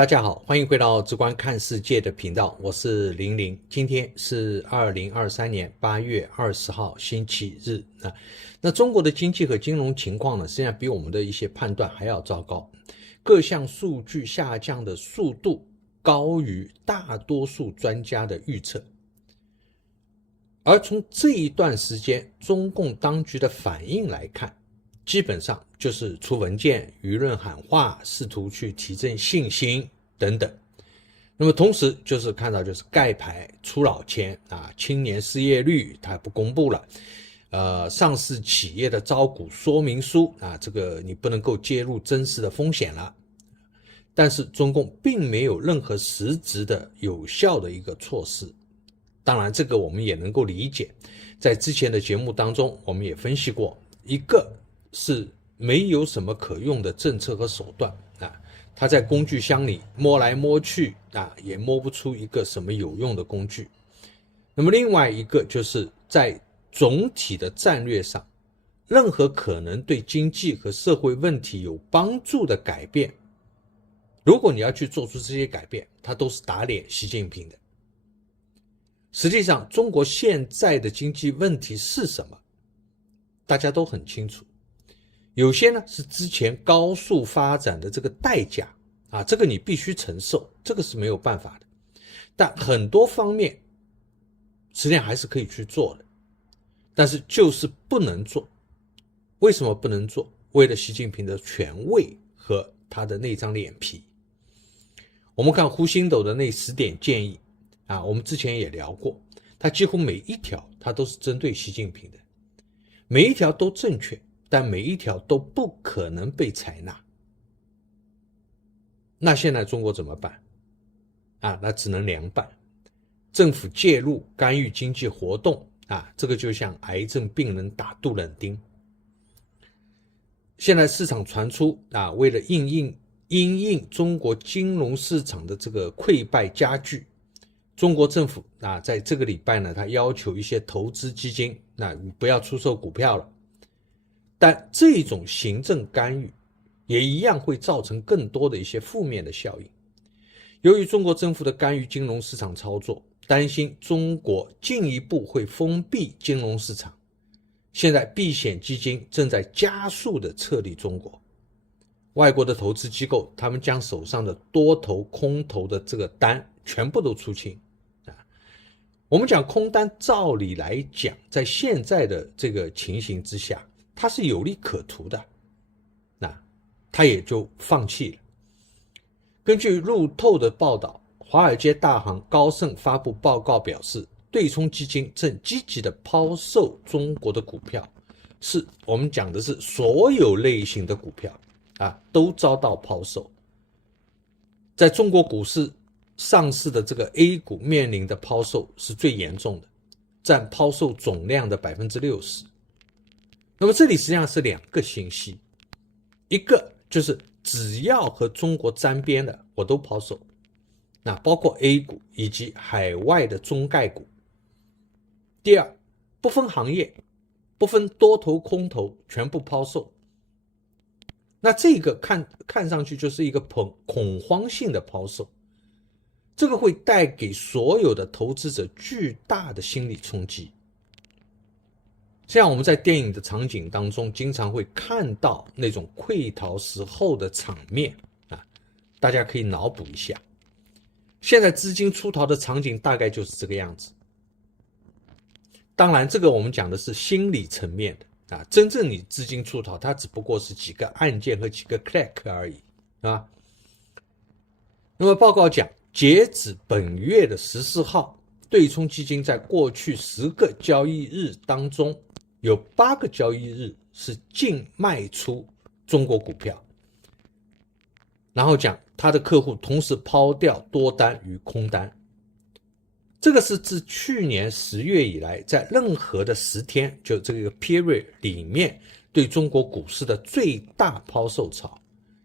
大家好，欢迎回到直观看世界的频道，我是凌凌。今天是2023年8月20号星期日。那中国的经济和金融情况呢，实际上比我们的一些判断还要糟糕，各项数据下降的速度高于大多数专家的预测。而从这一段时间中共当局的反应来看，基本上就是出文件、舆论喊话，试图去提振信心等等。那么同时就是看到就是盖牌出老千青年失业率它不公布了，上市企业的招股说明书这个你不能够介入真实的风险了。但是中共并没有任何实质的有效的一个措施。当然这个我们也能够理解，在之前的节目当中我们也分析过，一个是没有什么可用的政策和手段他在工具箱里摸来摸去也摸不出一个什么有用的工具。那么另外一个就是在总体的战略上，任何可能对经济和社会问题有帮助的改变，如果你要去做出这些改变，它都是打脸习近平的。实际上中国现在的经济问题是什么，大家都很清楚。有些呢是之前高速发展的这个代价这个你必须承受，这个是没有办法的。但很多方面实际上还是可以去做的，但是就是不能做。为什么不能做？为了习近平的权位和他的那张脸皮。我们看胡星斗的那10点建议我们之前也聊过，他几乎每一条他都是针对习近平的，每一条都正确，但每一条都不可能被采纳。那现在中国怎么办那只能凉拌。政府介入干预经济活动这个就像癌症病人打杜冷丁。现在市场传出为了因应中国金融市场的这个溃败加剧，中国政府在这个礼拜呢，他要求一些投资基金你不要出售股票了。但这种行政干预也一样会造成更多的一些负面的效应。由于中国政府的干预金融市场操作，担心中国进一步会封闭金融市场，现在避险基金正在加速的撤离中国。外国的投资机构他们将手上的多头空头的这个单全部都出清我们讲空单，照理来讲在现在的这个情形之下它是有利可图的，他也就放弃了。根据路透的报道，华尔街大行高盛发布报告表示，对冲基金正积极的抛售中国的股票，是我们讲的是所有类型的股票都遭到抛售。在中国股市上市的这个 A 股面临的抛售是最严重的，占抛售总量的 60%。那么这里实际上是两个信息，一个就是只要和中国沾边的我都抛售，包括 A 股以及海外的中概股。第二，不分行业，不分多头空头，全部抛售。那这个看上去就是一个恐慌性的抛售，这个会带给所有的投资者巨大的心理冲击。像我们在电影的场景当中经常会看到那种溃逃时候的场面大家可以脑补一下。现在资金出逃的场景大概就是这个样子。当然这个我们讲的是心理层面的真正你资金出逃它只不过是几个按键和几个 click 而已那么报告讲，截止本月的14号，对冲基金在过去10个交易日当中有8个交易日是净卖出中国股票，然后讲他的客户同时抛掉多单与空单。这个是自去年10月以来在任何的10天就这个 period 里面对中国股市的最大抛售潮，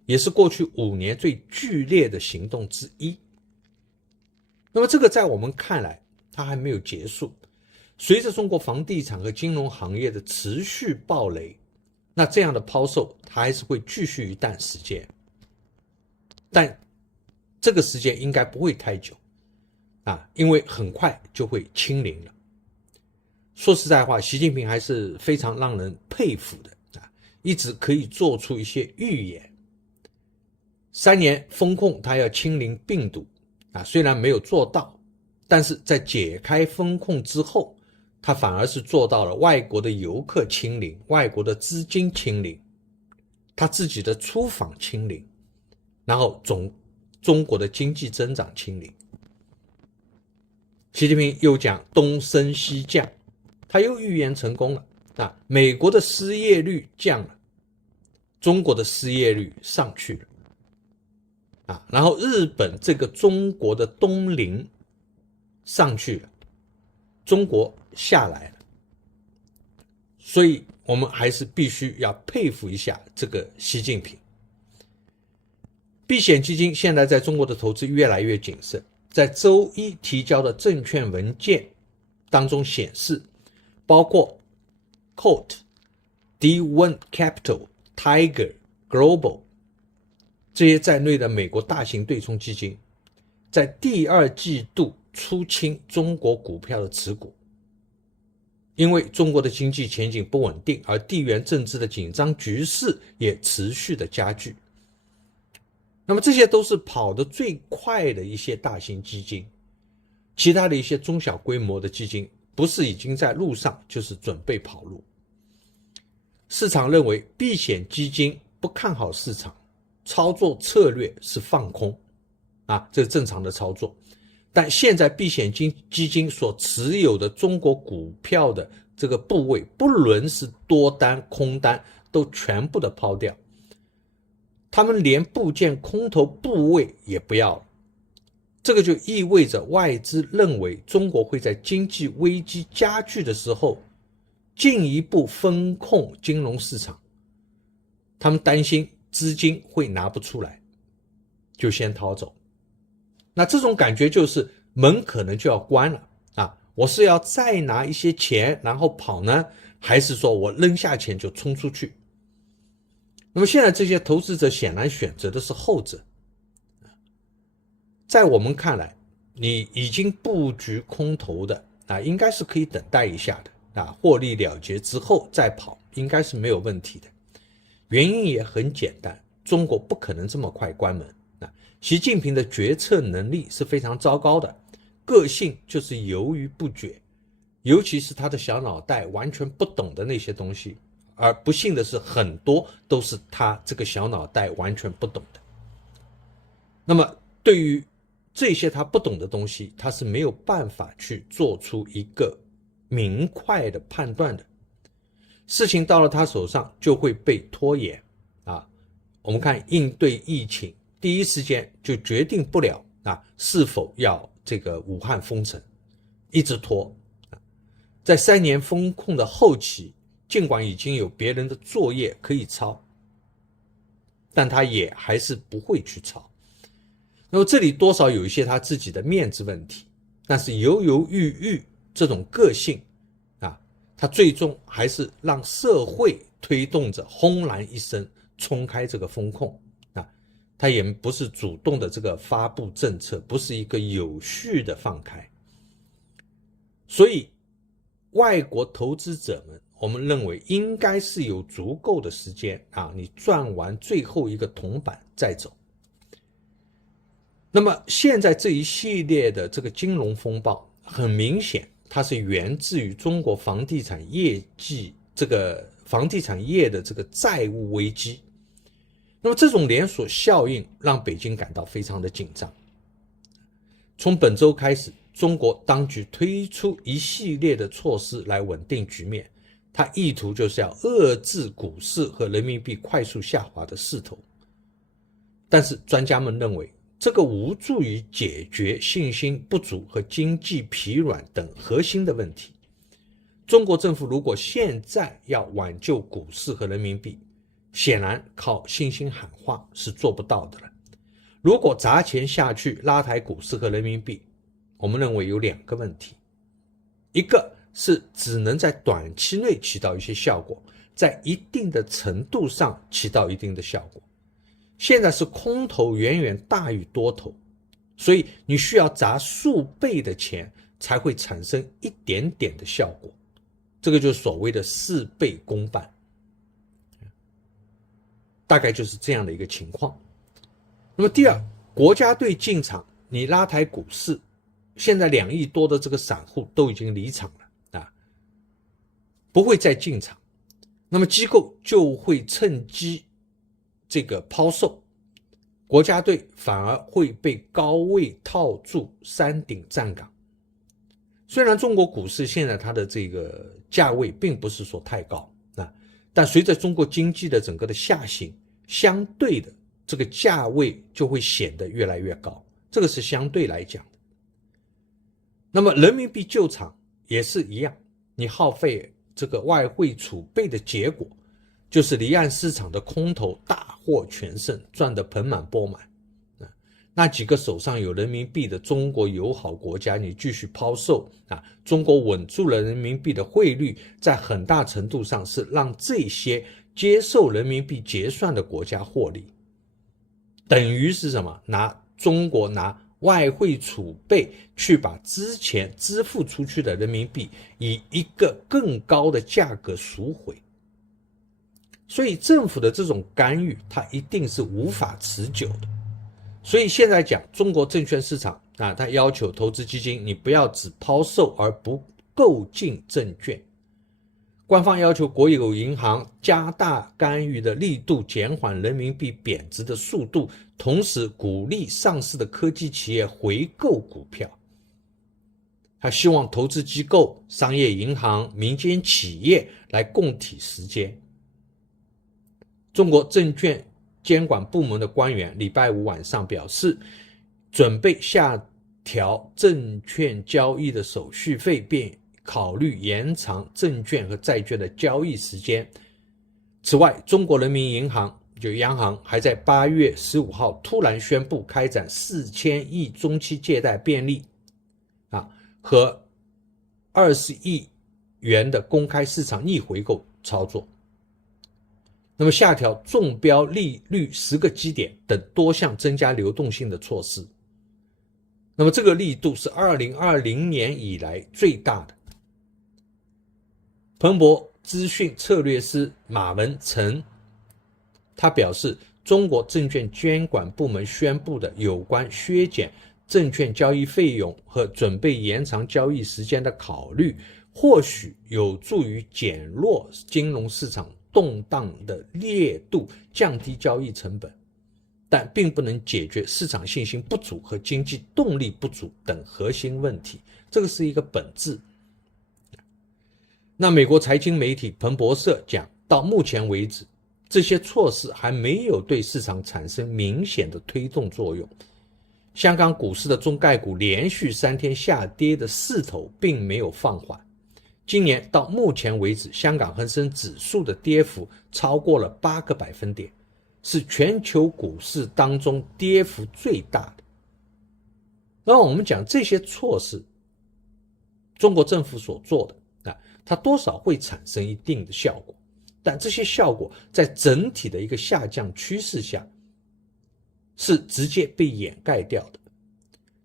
也是过去5年最剧烈的行动之一。那么这个在我们看来它还没有结束，随着中国房地产和金融行业的持续暴雷，那这样的抛售它还是会继续一段时间。但这个时间应该不会太久因为很快就会清零了。说实在话，习近平还是非常让人佩服的一直可以做出一些预言。3年封控他要清零病毒虽然没有做到，但是在解开封控之后，他反而是做到了外国的游客清零，外国的资金清零，他自己的出访清零，然后中国的经济增长清零。习近平又讲东升西降，他又预言成功了美国的失业率降了，中国的失业率上去了然后日本这个中国的东邻上去了，中国下来了。所以我们还是必须要佩服一下这个习近平。避险基金现在在中国的投资越来越谨慎，在周一提交的证券文件当中显示，包括 Coat、D1 Capital、Tiger、Global 这些在内的美国大型对冲基金，在第2季度出清中国股票的持股。因为中国的经济前景不稳定，而地缘政治的紧张局势也持续的加剧。那么这些都是跑得最快的一些大型基金，其他的一些中小规模的基金不是已经在路上，就是准备跑路。市场认为避险基金不看好市场，操作策略是放空这是正常的操作。但现在避险基金所持有的中国股票的这个部位，不论是多单空单都全部的抛掉，他们连部件空头部位也不要了。这个就意味着外资认为中国会在经济危机加剧的时候进一步风控金融市场，他们担心资金会拿不出来，就先逃走。那这种感觉就是门可能就要关了我是要再拿一些钱然后跑呢，还是说我扔下钱就冲出去？那么现在这些投资者显然选择的是后者。在我们看来，你已经布局空头的应该是可以等待一下的获利了结之后再跑，应该是没有问题的。原因也很简单，中国不可能这么快关门习近平的决策能力是非常糟糕的，个性就是犹豫不决，尤其是他的小脑袋完全不懂的那些东西，而不幸的是很多都是他这个小脑袋完全不懂的。那么对于这些他不懂的东西，他是没有办法去做出一个明快的判断的，事情到了他手上就会被拖延我们看应对疫情，第一时间就决定不了是否要这个武汉封城，一直拖在3年封控的后期，尽管已经有别人的作业可以抄，但他也还是不会去抄。那么这里多少有一些他自己的面子问题，但是犹犹豫豫这种个性他最终还是让社会推动着轰然一声冲开这个封控他也不是主动的这个发布政策，不是一个有序的放开。所以外国投资者们，我们认为应该是有足够的时间你赚完最后一个铜板再走。那么现在这一系列的这个金融风暴，很明显它是源自于中国房地产业的这个债务危机。那么这种连锁效应让北京感到非常的紧张。从本周开始，中国当局推出一系列的措施来稳定局面，它意图就是要遏制股市和人民币快速下滑的势头。但是专家们认为，这个无助于解决信心不足和经济疲软等核心的问题。中国政府如果现在要挽救股市和人民币，显然靠信心喊话是做不到的了。如果砸钱下去拉抬股市和人民币，我们认为有2个问题。一个是只能在短期内起到一些效果，在一定的程度上起到一定的效果。现在是空头远远大于多头，所以你需要砸数倍的钱才会产生一点点的效果，这个就是所谓的事倍功半，大概就是这样的一个情况。那么第二，国家队进场，你拉抬股市，现在2亿多的这个散户都已经离场了啊，不会再进场，那么机构就会趁机这个抛售，国家队反而会被高位套住山顶站岗。虽然中国股市现在它的这个价位并不是说太高啊，但随着中国经济的整个的下行，相对的这个价位就会显得越来越高，这个是相对来讲的。那么人民币救场也是一样，你耗费这个外汇储备的结果，就是离岸市场的空头大获全胜，赚得盆满钵满。那几个手上有人民币的中国友好国家，你继续抛售啊，中国稳住了人民币的汇率，在很大程度上是让这些接受人民币结算的国家获利，等于是什么？中国拿外汇储备去把之前支付出去的人民币以一个更高的价格赎回。所以政府的这种干预，它一定是无法持久的。所以现在讲中国证券市场啊，它要求投资基金你不要只抛售而不购进证券。官方要求国有银行加大干预的力度，减缓人民币贬值的速度，同时鼓励上市的科技企业回购股票。他希望投资机构、商业银行、民间企业来共体时艰。中国证券监管部门的官员礼拜5晚上表示，准备下调证券交易的手续费，并考虑延长证券和债券的交易时间。此外，中国人民银行就央行还在8月15号突然宣布开展4000亿中期借贷便利和20亿元的公开市场逆回购操作。那么下调中标利率10个基点等多项增加流动性的措施。那么这个力度是2020年以来最大的。彭博资讯策略师马文成他表示，中国证券监管部门宣布的有关削减证券交易费用和准备延长交易时间的考虑，或许有助于减弱金融市场动荡的烈度，降低交易成本，但并不能解决市场信心不足和经济动力不足等核心问题，这个是一个本质。那美国财经媒体彭博社讲，到目前为止，这些措施还没有对市场产生明显的推动作用。香港股市的中概股连续3天下跌的势头并没有放缓。今年到目前为止，香港恒生指数的跌幅超过了8个百分点，是全球股市当中跌幅最大的。那我们讲这些措施，中国政府所做的它多少会产生一定的效果，但这些效果在整体的一个下降趋势下是直接被掩盖掉的，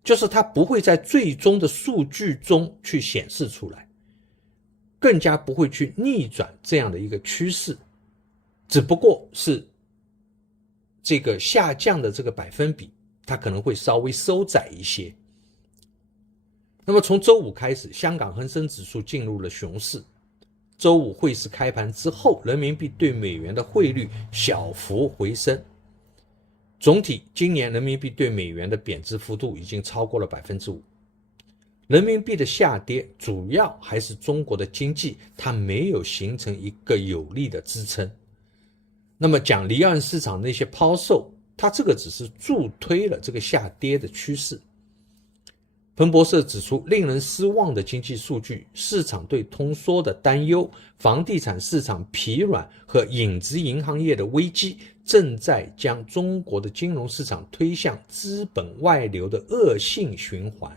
就是它不会在最终的数据中去显示出来，更加不会去逆转这样的一个趋势，只不过是这个下降的这个百分比它可能会稍微收窄一些。那么从周五开始，香港恒生指数进入了熊市。周五汇市开盘之后，人民币对美元的汇率小幅回升。总体今年人民币对美元的贬值幅度已经超过了 5%。人民币的下跌主要还是中国的经济它没有形成一个有力的支撑。那么讲离岸市场那些抛售，它这个只是助推了这个下跌的趋势。彭博社指出，令人失望的经济数据、市场对通缩的担忧、房地产市场疲软和影子银行业的危机，正在将中国的金融市场推向资本外流的恶性循环。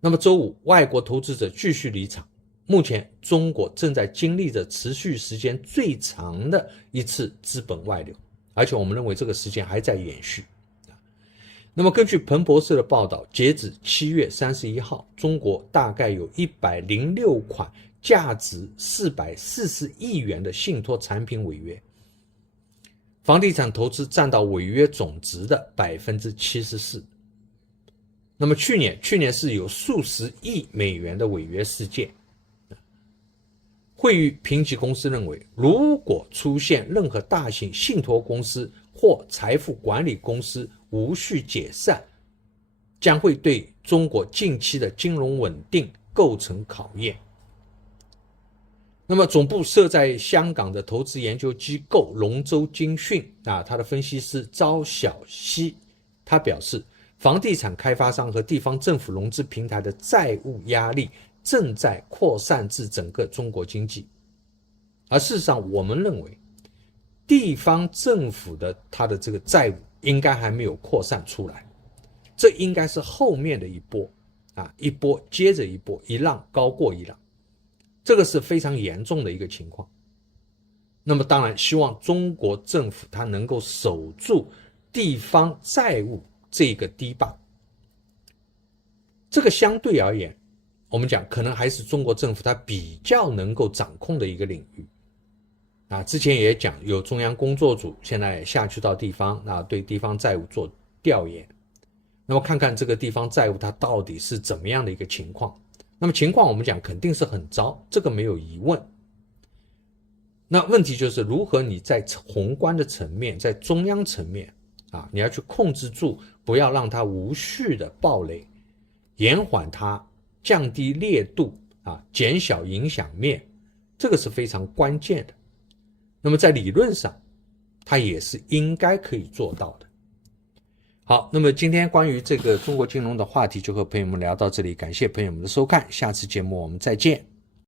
那么周五，外国投资者继续离场。目前中国正在经历着持续时间最长的一次资本外流，而且我们认为这个时间还在延续。那么根据彭博社的报道，截止7月31号，中国大概有106款价值440亿元的信托产品违约，房地产投资占到违约总值的 74%。 那么去年是有数十亿美元的违约事件。惠誉评级公司认为，如果出现任何大型信托公司或财富管理公司无序解散，将会对中国近期的金融稳定构成考验。那么总部设在香港的投资研究机构龙舟精讯他的分析师招小西他表示，房地产开发商和地方政府融资平台的债务压力正在扩散至整个中国经济。而事实上我们认为，地方政府的它的这个债务应该还没有扩散出来，这应该是后面的一波一波接着一波，一浪高过一浪，这个是非常严重的一个情况。那么当然希望中国政府它能够守住地方债务这个堤坝，这个相对而言我们讲可能还是中国政府它比较能够掌控的一个领域。之前也讲有中央工作组现在下去到地方对地方债务做调研，那么看看这个地方债务它到底是怎么样的一个情况。那么情况我们讲肯定是很糟，这个没有疑问。那问题就是如何你在宏观的层面，在中央层面你要去控制住，不要让它无序的暴雷，延缓它，降低烈度减小影响面，这个是非常关键的。那么在理论上它也是应该可以做到的。好，那么今天关于这个中国金融的话题就和朋友们聊到这里，感谢朋友们的收看，下次节目我们再见。